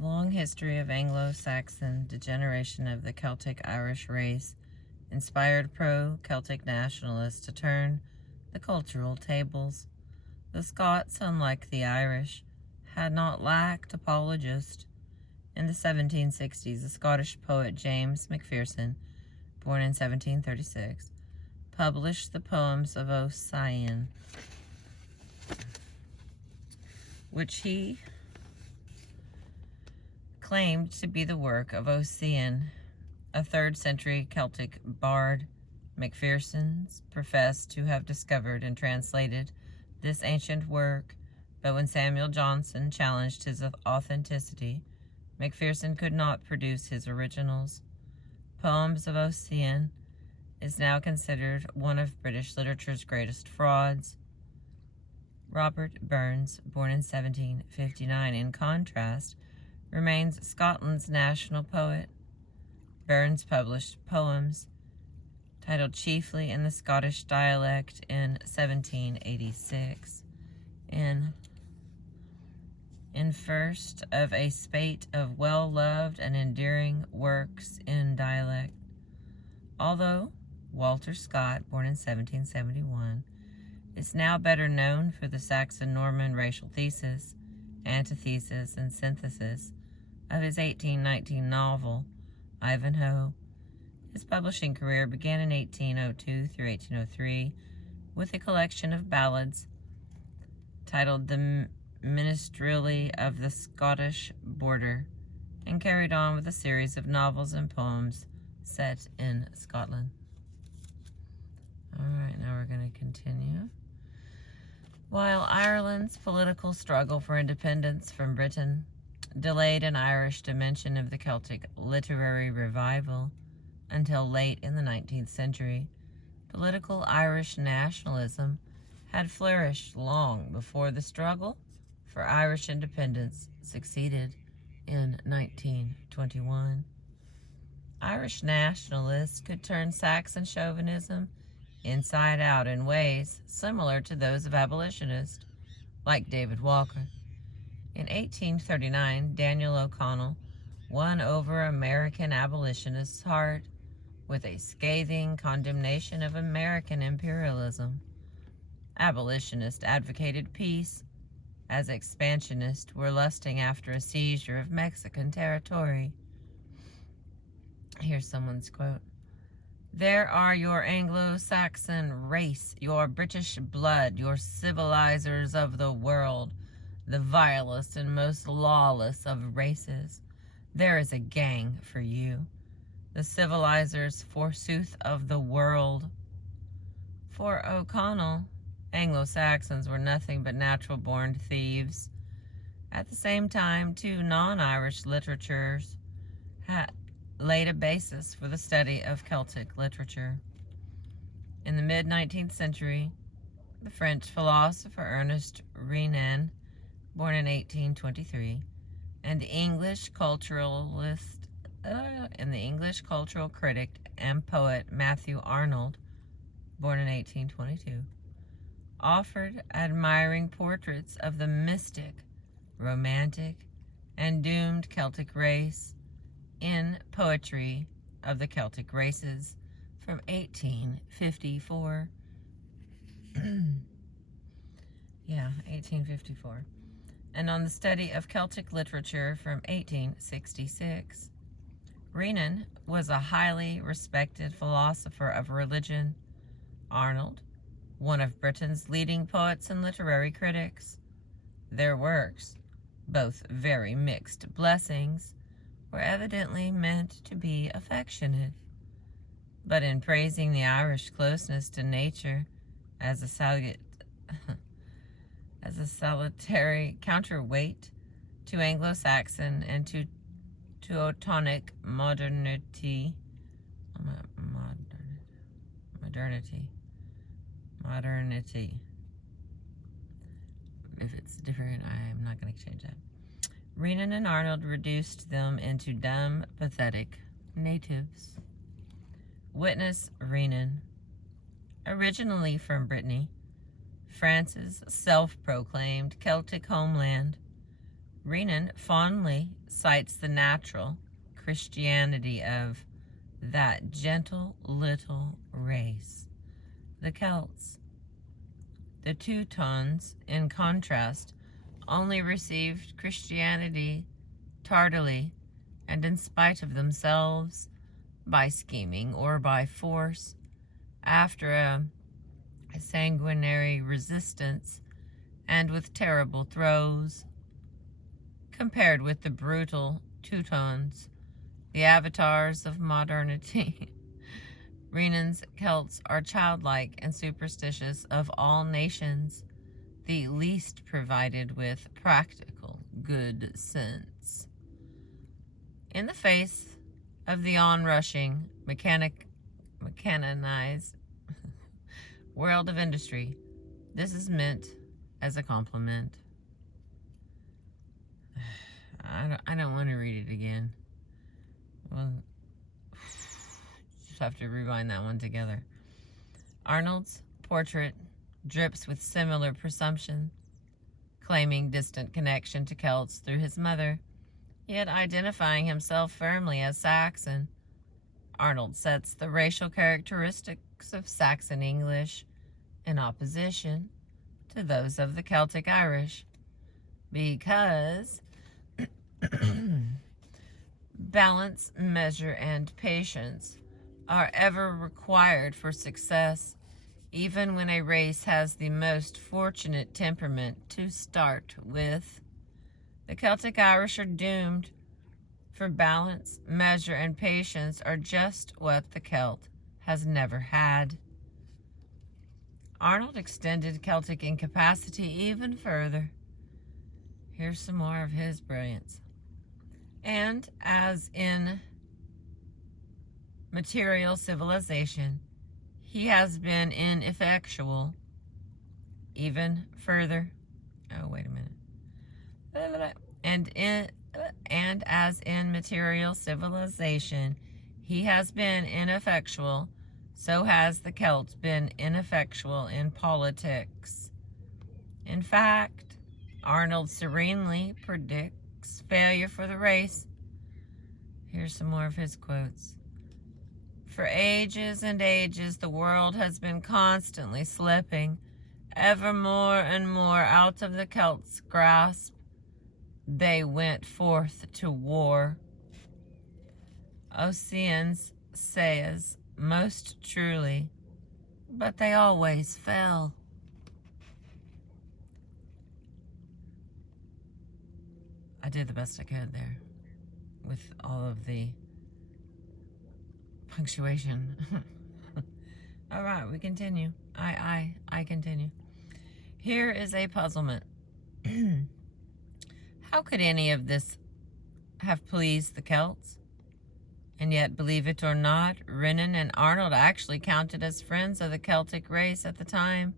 long history of Anglo-Saxon degeneration of the Celtic Irish race inspired pro-Celtic nationalists to turn the cultural tables. The Scots, unlike the Irish, had not lacked apologists. In the 1760s, the Scottish poet James Macpherson, born in 1736, published the poems of Ossian, which he claimed to be the work of Ossian, a 3rd century Celtic bard. Macpherson professed to have discovered and translated this ancient work, but when Samuel Johnson challenged his authenticity, Macpherson could not produce his originals. Poems of Ossian is now considered one of British literature's greatest frauds. Robert Burns, born in 1759, in contrast, remains Scotland's national poet. Burns published poems titled chiefly in the Scottish dialect in 1786. In first of a spate of well-loved and endearing works in dialect. Although Walter Scott, born in 1771, is now better known for the Saxon-Norman racial thesis, antithesis, and synthesis of his 1819 novel, Ivanhoe. His publishing career began in 1802 through 1803 with a collection of ballads titled The Minstrelsy of the Scottish Border, and carried on with a series of novels and poems set in Scotland. Alright, now we're going to continue. While Ireland's political struggle for independence from Britain delayed an Irish dimension of the Celtic literary revival until late in the 19th century, political Irish nationalism had flourished long before the struggle for Irish independence succeeded in 1921. Irish nationalists could turn Saxon chauvinism inside out in ways similar to those of abolitionists, like David Walker. In 1839, Daniel O'Connell won over American abolitionists' heart with a scathing condemnation of American imperialism. Abolitionists advocated peace, as expansionists were lusting after a seizure of Mexican territory. Here's someone's quote. "There are your Anglo-Saxon race, your British blood, your civilizers of the world, the vilest and most lawless of races. There is a gang for you. The civilizers, forsooth, of the world." For O'Connell, Anglo-Saxons were nothing but natural-born thieves. At the same time, two non-Irish literatures had laid a basis for the study of Celtic literature. In the mid-19th century, the French philosopher Ernest Renan, born in 1823, and the English cultural critic and poet Matthew Arnold, born in 1822, offered admiring portraits of the mystic, romantic, and doomed Celtic race in Poetry of the Celtic Races from 1854. 1854. And on the study of Celtic literature from 1866. Renan was a highly respected philosopher of religion. Arnold, one of Britain's leading poets and literary critics. Their works, both very mixed blessings, were evidently meant to be affectionate. But in praising the Irish closeness to nature as a salutary counterweight to Anglo-Saxon and to Teutonic modernity, if it's different, I'm not going to change that. Renan and Arnold reduced them into dumb, pathetic natives. Witness Renan. Originally from Brittany, France's self-proclaimed Celtic homeland, Renan fondly cites the natural Christianity of that gentle little race, the Celts. The Teutons, in contrast, only received Christianity tardily and in spite of themselves, by scheming or by force, after a sanguinary resistance and with terrible throes. Compared with the brutal Teutons, the avatars of modernity, Renan's Celts are childlike and superstitious of all nations, the least provided with practical good sense. In the face of the onrushing, mechanized world of industry, this is meant as a compliment. I don't want to read it again. We'll just have to rewind that one together. Arnold's portrait drips with similar presumption, claiming distant connection to Celts through his mother, yet identifying himself firmly as Saxon. Arnold sets the racial characteristics of Saxon English in opposition to those of the Celtic Irish, because balance, measure, and patience are ever required for success, even when a race has the most fortunate temperament to start with. The Celtic Irish are doomed, for balance, measure, and patience are just what the Celt has never had. Arnold extended Celtic incapacity even further. Here's some more of his brilliance. And as in material civilization, he has been ineffectual even further. Oh, wait a minute. And as in material civilization, he has been ineffectual, so has the Celts been ineffectual in politics. In fact, Arnold serenely predicts failure for the race. Here's some more of his quotes. For ages and ages, the world has been constantly slipping ever more and more out of the Celts' grasp. They went forth to war. Ossian says most truly, but they always fell. I did the best I could there with all of the punctuation. All right, we continue. I continue. Here is a puzzlement. How could any of this have pleased the Celts? And yet, believe it or not, Renan and Arnold actually counted as friends of the Celtic race at the time.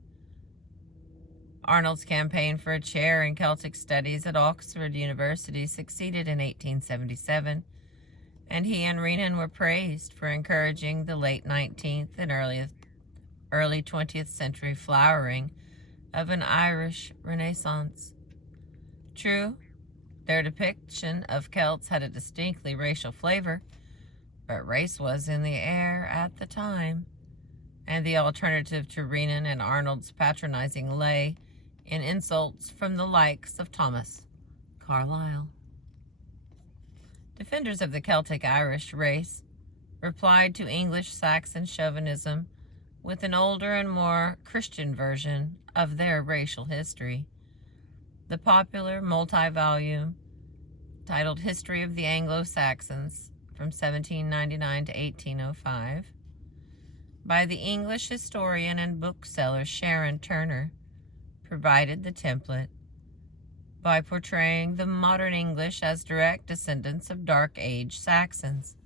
Arnold's campaign for a chair in Celtic studies at Oxford University succeeded in 1877, and he and Renan were praised for encouraging the late 19th and early 20th century flowering of an Irish Renaissance. True, their depiction of Celts had a distinctly racial flavor, but race was in the air at the time, and the alternative to Renan and Arnold's patronizing lay in insults from the likes of Thomas Carlyle. Defenders of the Celtic Irish race replied to English Saxon chauvinism with an older and more Christian version of their racial history. The popular multi-volume titled History of the Anglo-Saxons from 1799 to 1805 by the English historian and bookseller Sharon Turner provided the template by portraying the modern English as direct descendants of Dark Age Saxons.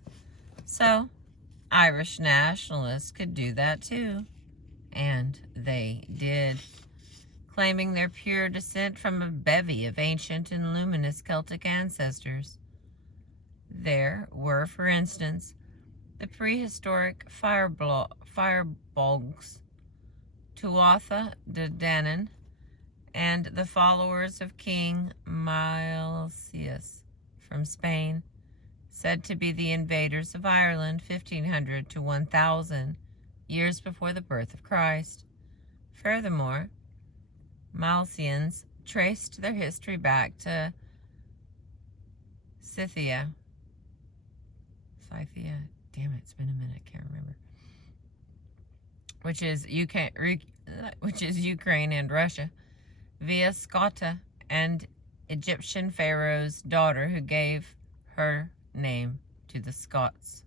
So, Irish nationalists could do that too, and they did, claiming their pure descent from a bevy of ancient and luminous Celtic ancestors. There were, for instance, the prehistoric firebolgs, Tuatha De Danann, and the followers of King Miles from Spain, said to be the invaders of Ireland 1500 to 1000 years before the birth of Christ. Furthermore, Milesians traced their history back to Scythia. Damn it, it's been a minute, I can't remember. Which is Ukraine and Russia, via Scotta, and Egyptian pharaoh's daughter who gave her name to the Scots.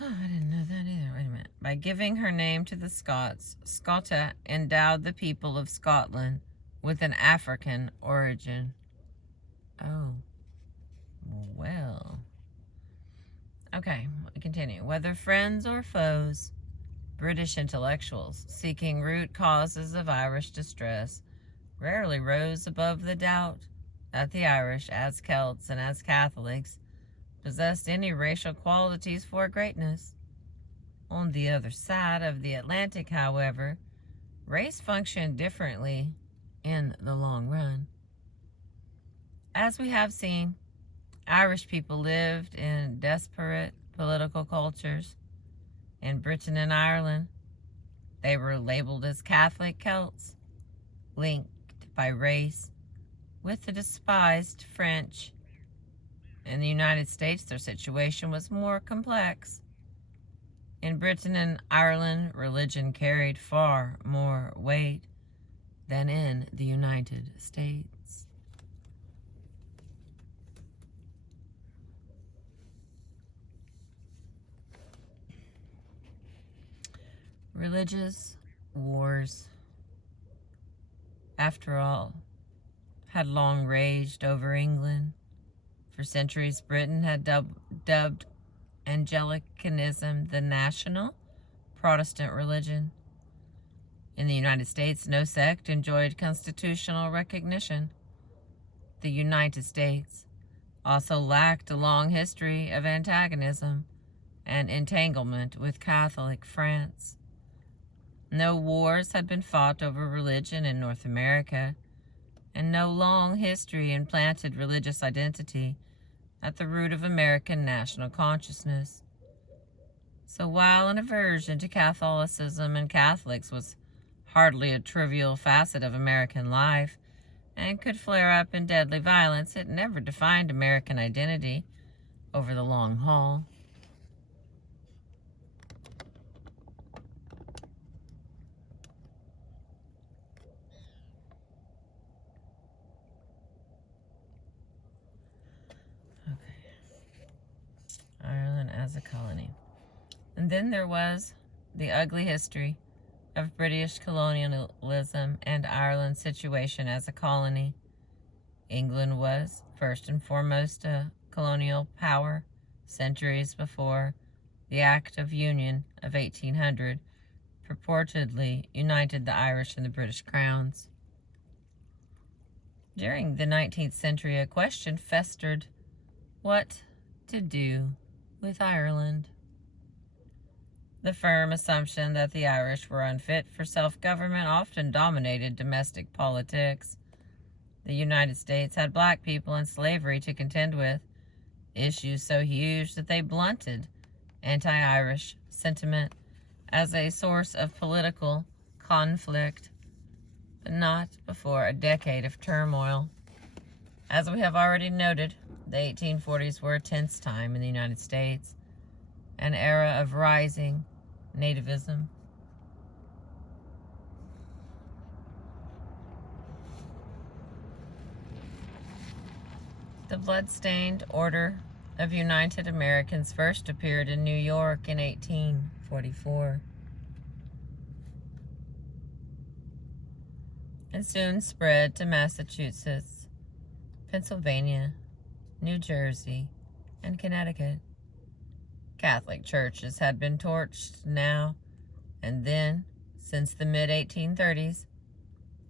Oh, I didn't know that either. Wait a minute. By giving her name to the Scots, Scotta endowed the people of Scotland with an African origin. Oh, well. Okay, we continue. Whether friends or foes, British intellectuals seeking root causes of Irish distress rarely rose above the doubt that the Irish, as Celts and as Catholics, possessed any racial qualities for greatness. On the other side of the Atlantic, however, race functioned differently in the long run. As we have seen, Irish people lived in disparate political cultures. In Britain and Ireland, they were labeled as Catholic Celts, linked by race with the despised French. In the United States, their situation was more complex. In Britain and Ireland, religion carried far more weight than in the United States. Religious wars, after all, had long raged over England. For centuries, Britain had dubbed Anglicanism the national Protestant religion. In the United States, no sect enjoyed constitutional recognition. The United States also lacked a long history of antagonism and entanglement with Catholic France. No wars had been fought over religion in North America, and no long history implanted religious identity at the root of American national consciousness. So while an aversion to Catholicism and Catholics was hardly a trivial facet of American life and could flare up in deadly violence, it never defined American identity over the long haul. Ireland as a colony. And then there was the ugly history of British colonialism and Ireland's situation as a colony. England was, first and foremost, a colonial power. Centuries before the Act of Union of 1800 purportedly united the Irish and the British crowns. During the 19th century, a question festered: what to do with Ireland? The firm assumption that the Irish were unfit for self-government often dominated domestic politics. The United States had black people and slavery to contend with, issues so huge that they blunted anti-Irish sentiment as a source of political conflict, but not before a decade of turmoil. As we have already noted, the 1840s were a tense time in the United States, an era of rising nativism. The blood-stained Order of United Americans first appeared in New York in 1844 and soon spread to Massachusetts, Pennsylvania, New Jersey, and Connecticut. Catholic churches had been torched now and then since the mid-1830s.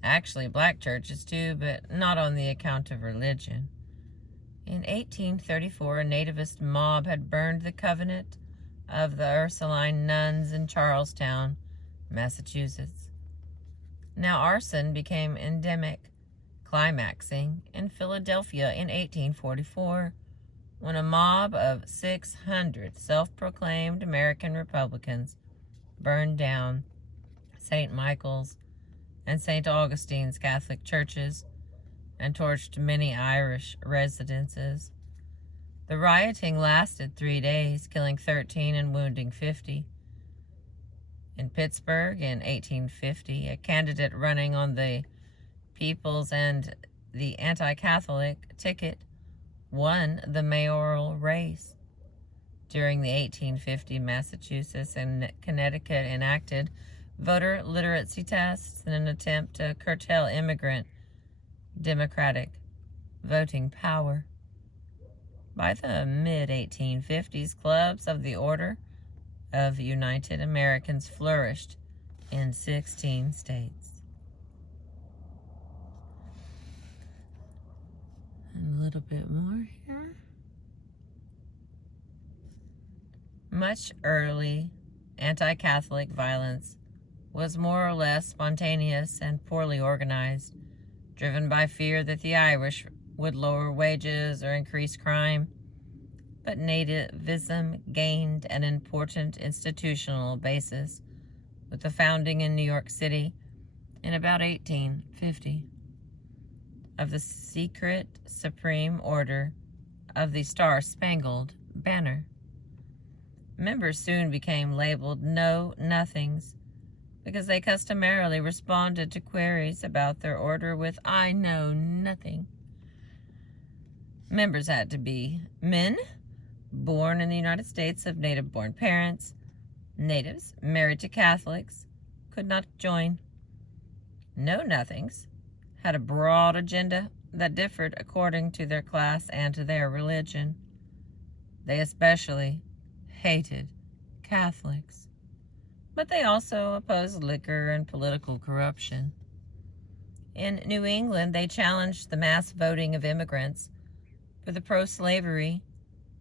Actually, black churches too, but not on the account of religion. In 1834, a nativist mob had burned the convent of the Ursuline nuns in Charlestown, Massachusetts. Now arson became endemic. climaxing in Philadelphia in 1844, when a mob of 600 self-proclaimed American Republicans burned down St. Michael's and St. Augustine's Catholic churches and torched many Irish residences. The rioting lasted 3 days, killing 13 and wounding 50. In Pittsburgh in 1850, a candidate running on the People's and the anti-Catholic ticket won the mayoral race. During the 1850, Massachusetts and Connecticut enacted voter literacy tests in an attempt to curtail immigrant Democratic voting power. By the mid-1850s, clubs of the Order of United Americans flourished in 16 states. And a little bit more here. Much early anti-Catholic violence was more or less spontaneous and poorly organized, driven by fear that the Irish would lower wages or increase crime. But nativism gained an important institutional basis with the founding in New York City in about 1850 of the secret Supreme Order of the Star-Spangled Banner. Members soon became labeled Know-Nothings because they customarily responded to queries about their order with, "I know nothing." Members had to be men born in the United States of native-born parents. Natives married to Catholics could not join. Know-Nothings had a broad agenda that differed according to their class and to their religion. They especially hated Catholics, but they also opposed liquor and political corruption. In New England, they challenged the mass voting of immigrants for the pro-slavery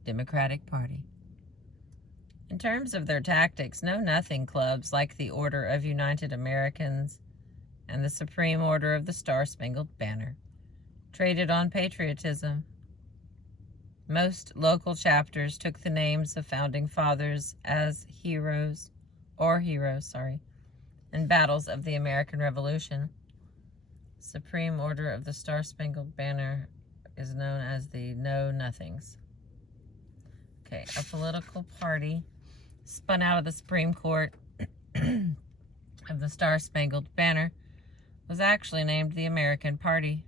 Democratic Party. In terms of their tactics, Know-Nothing clubs like the Order of United Americans and the Supreme Order of the Star-Spangled Banner traded on patriotism. Most local chapters took the names of founding fathers as heroes in battles of the American Revolution. Supreme Order of the Star-Spangled Banner is known as the Know-Nothings. Okay, a political party spun out of the Supreme Court of the Star-Spangled Banner was actually named the American Party.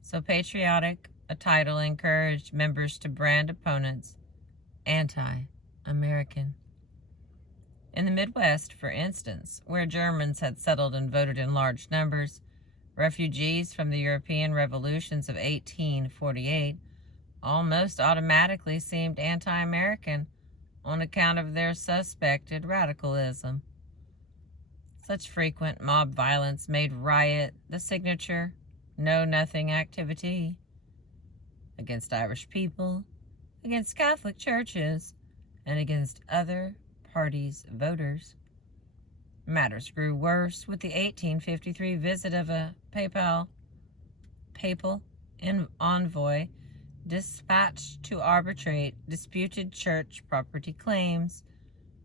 So patriotic, a title encouraged members to brand opponents anti-American. In the Midwest, for instance, where Germans had settled and voted in large numbers, refugees from the European revolutions of 1848 almost automatically seemed anti-American on account of their suspected radicalism. Such frequent mob violence made riot the signature Know-Nothing activity against Irish people, against Catholic churches, and against other parties' voters. Matters grew worse with the 1853 visit of a papal envoy dispatched to arbitrate disputed church property claims,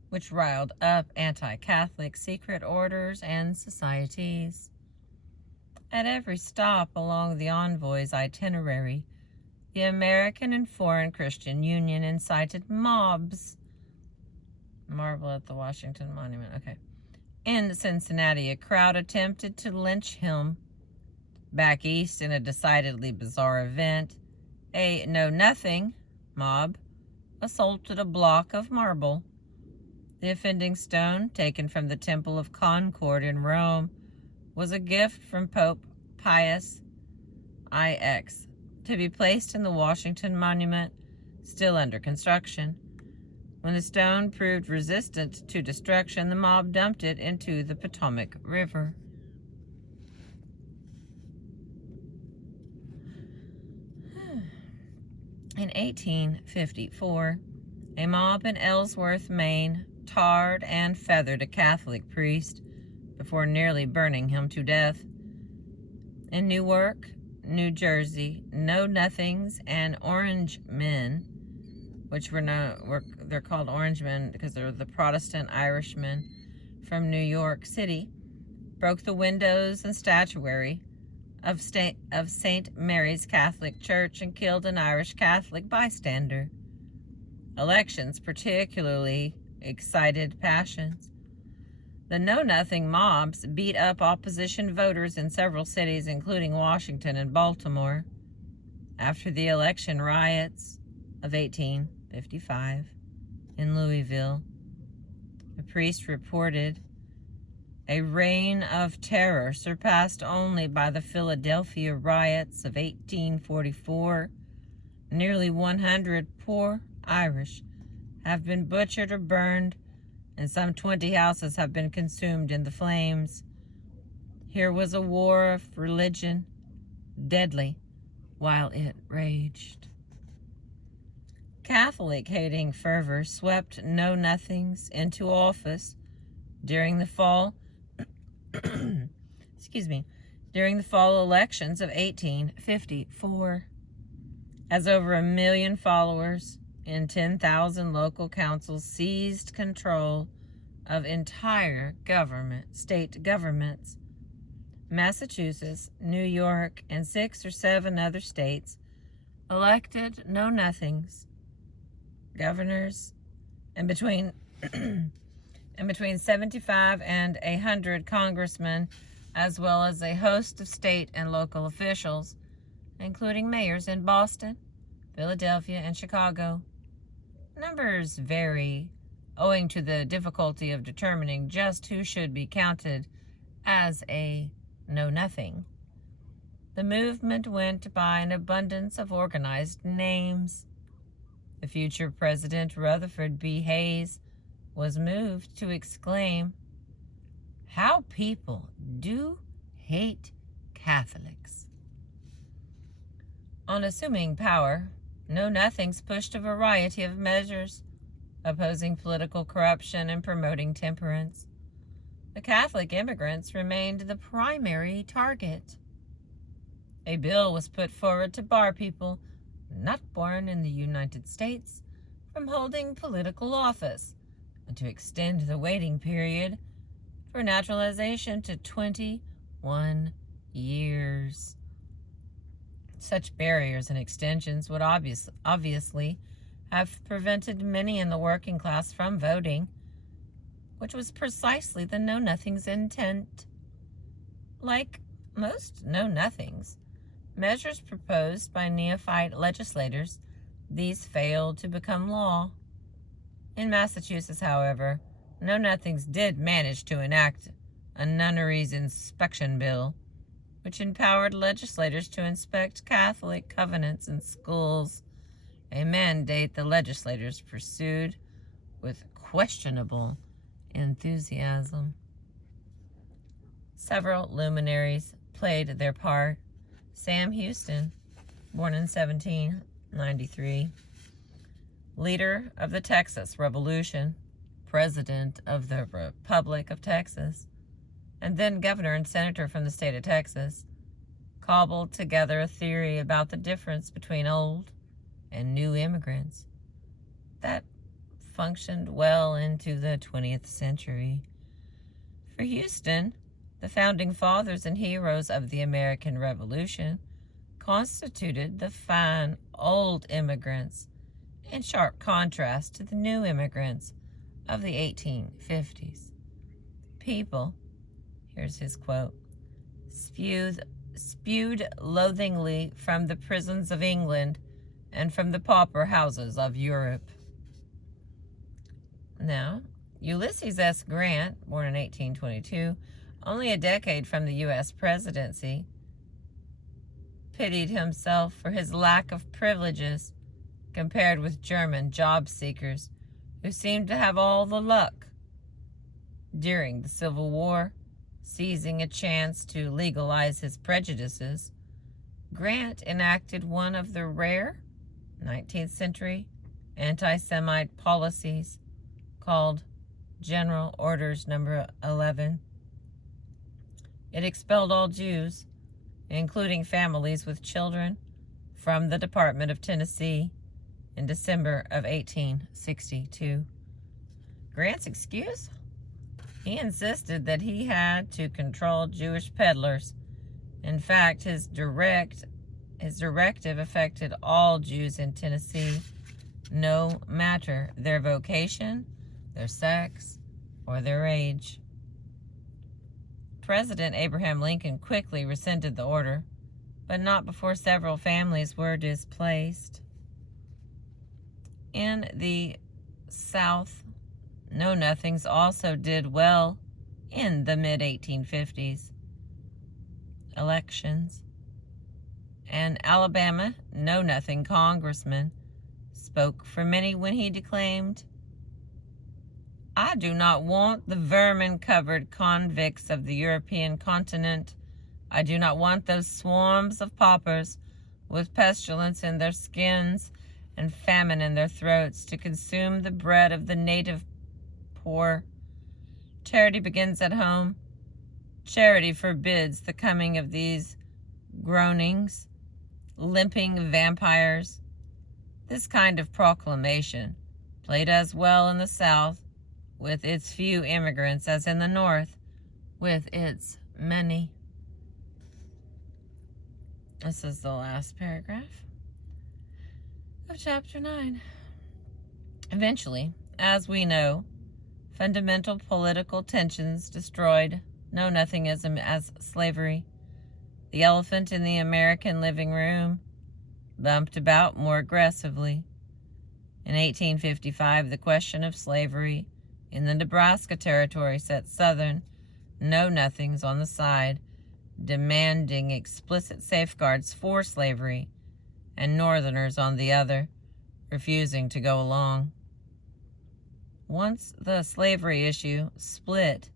which riled up anti-Catholic secret orders and societies. At every stop along the envoy's itinerary, the American and Foreign Christian Union incited mobs. Marble at the Washington Monument. Okay. In Cincinnati, a crowd attempted to lynch him. Back east, in a decidedly bizarre event, a Know-Nothing mob assaulted a block of marble. The offending stone, taken from the Temple of Concord in Rome, was a gift from Pope Pius IX to be placed in the Washington Monument, still under construction. When the stone proved resistant to destruction, the mob dumped it into the Potomac River. In 1854, a mob in Ellsworth, Maine, tarred and feathered a Catholic priest before nearly burning him to death. In Newark, New Jersey, Know Nothings and Orange Men, which they're called Orange Men because they're the Protestant Irishmen from New York City, broke the windows and statuary of St. Mary's Catholic Church and killed an Irish Catholic bystander. Elections particularly excited passions. The Know-Nothing mobs beat up opposition voters in several cities, including Washington and Baltimore. After the election riots of 1855 in Louisville, the priest reported a reign of terror surpassed only by the Philadelphia riots of 1844. Nearly 100 poor Irish have been butchered or burned, and some 20 houses have been consumed in the flames. Here was a war of religion, deadly while it raged. Catholic-hating fervor swept Know-Nothings into office during the fall during the fall elections of 1854. As over 1 million followers in 10,000 local councils seized control of entire state governments, Massachusetts, New York, and 6 or 7 other states elected Know-Nothings governors, and between 75 and 100 congressmen, as well as a host of state and local officials, including mayors in Boston, Philadelphia, and Chicago. Numbers vary owing to the difficulty of determining just who should be counted as a Know-Nothing. The movement went by an abundance of organized names. The future President Rutherford B. Hayes was moved to exclaim, "How people do hate Catholics." On assuming power, Know-Nothings pushed a variety of measures, opposing political corruption and promoting temperance. The Catholic immigrants remained the primary target. A bill was put forward to bar people not born in the United States from holding political office, and to extend the waiting period for naturalization to 21 years. Such barriers and extensions would obviously have prevented many in the working class from voting, which was precisely the Know-Nothings' intent. Like most Know-Nothings, measures proposed by neophyte legislators, these failed to become law. In Massachusetts, however, Know-Nothings did manage to enact a nunneries inspection bill, which empowered legislators to inspect Catholic convents in schools, a mandate the legislators pursued with questionable enthusiasm. Several luminaries played their part. Sam Houston, born in 1793, leader of the Texas Revolution, President of the Republic of Texas, and then governor and senator from the state of Texas, cobbled together a theory about the difference between old and new immigrants that functioned well into the 20th century. For Houston, the founding fathers and heroes of the American Revolution constituted the fine old immigrants, in sharp contrast to the new immigrants of the 1850s. People, here's his quote, spewed loathingly from the prisons of England and from the pauper houses of Europe. Now, Ulysses S. Grant, born in 1822, only a decade from the U.S. presidency, pitied himself for his lack of privileges compared with German job seekers who seemed to have all the luck. During the Civil War, seizing a chance to legalize his prejudices, Grant enacted one of the rare 19th century anti-Semite policies called General Orders No. 11. It expelled all Jews, including families with children, from the Department of Tennessee in December of 1862. Grant's excuse? He insisted that he had to control Jewish peddlers. In fact, his directive affected all Jews in Tennessee, no matter their vocation, their sex, or their age. President Abraham Lincoln quickly rescinded the order, but not before several families were displaced. In the South, Know-Nothings also did well in the mid-1850s elections. An Alabama Know-Nothing congressman spoke for many when he declaimed, "I do not want the vermin-covered convicts of the European continent. I do not want those swarms of paupers with pestilence in their skins and famine in their throats to consume the bread of the native poor. Charity begins at home. Charity forbids the coming of these groanings, limping vampires." This kind of proclamation played as well in the South with its few immigrants as in the North with its many. This is the last paragraph of chapter 9. Eventually, as we know, fundamental political tensions destroyed Know-Nothingism as slavery. The elephant in the American living room bumped about more aggressively. In 1855, the question of slavery in the Nebraska Territory set Southern Know-Nothings on the side, demanding explicit safeguards for slavery, and Northerners on the other, refusing to go along. Once the slavery issue split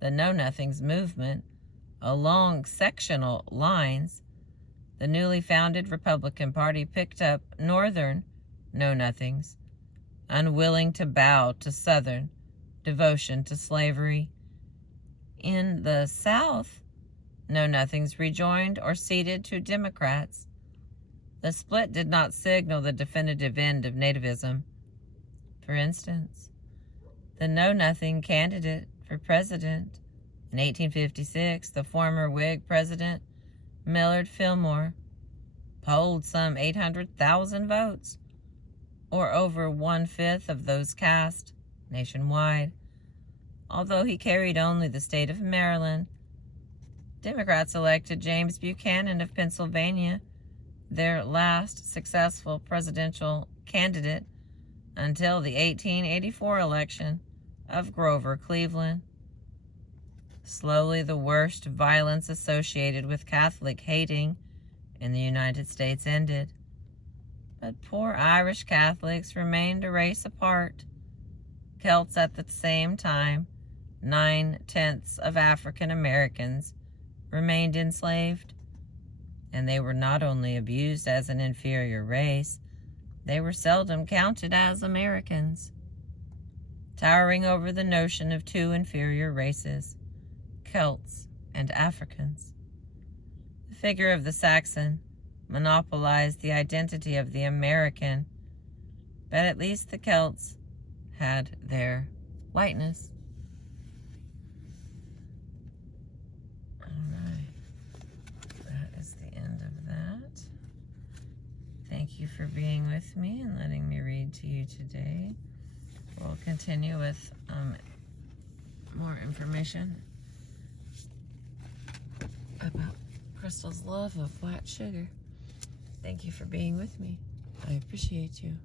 the Know-Nothings movement along sectional lines, the newly founded Republican Party picked up Northern Know-Nothings, unwilling to bow to Southern devotion to slavery. In the South, Know-Nothings rejoined or ceded to Democrats. The split did not signal the definitive end of nativism. For instance, the Know-Nothing candidate for president in 1856, the former Whig president Millard Fillmore, polled some 800,000 votes, or over 1/5 of those cast nationwide. Although he carried only the state of Maryland, Democrats elected James Buchanan of Pennsylvania, their last successful presidential candidate until the 1884 election of Grover Cleveland. Slowly, the worst violence associated with Catholic hating in the United States ended. But poor Irish Catholics remained a race apart. Celts at the same time, 9/10 of African Americans remained enslaved, and they were not only abused as an inferior race, they were seldom counted as Americans. Towering over the notion of two inferior races, Celts and Africans, the figure of the Saxon monopolized the identity of the American, but at least the Celts had their whiteness. Alright, that is the end of that. Thank you for being with me and letting me read to you today. We'll continue with more information about Crystal's love of white sugar. Thank you for being with me. I appreciate you.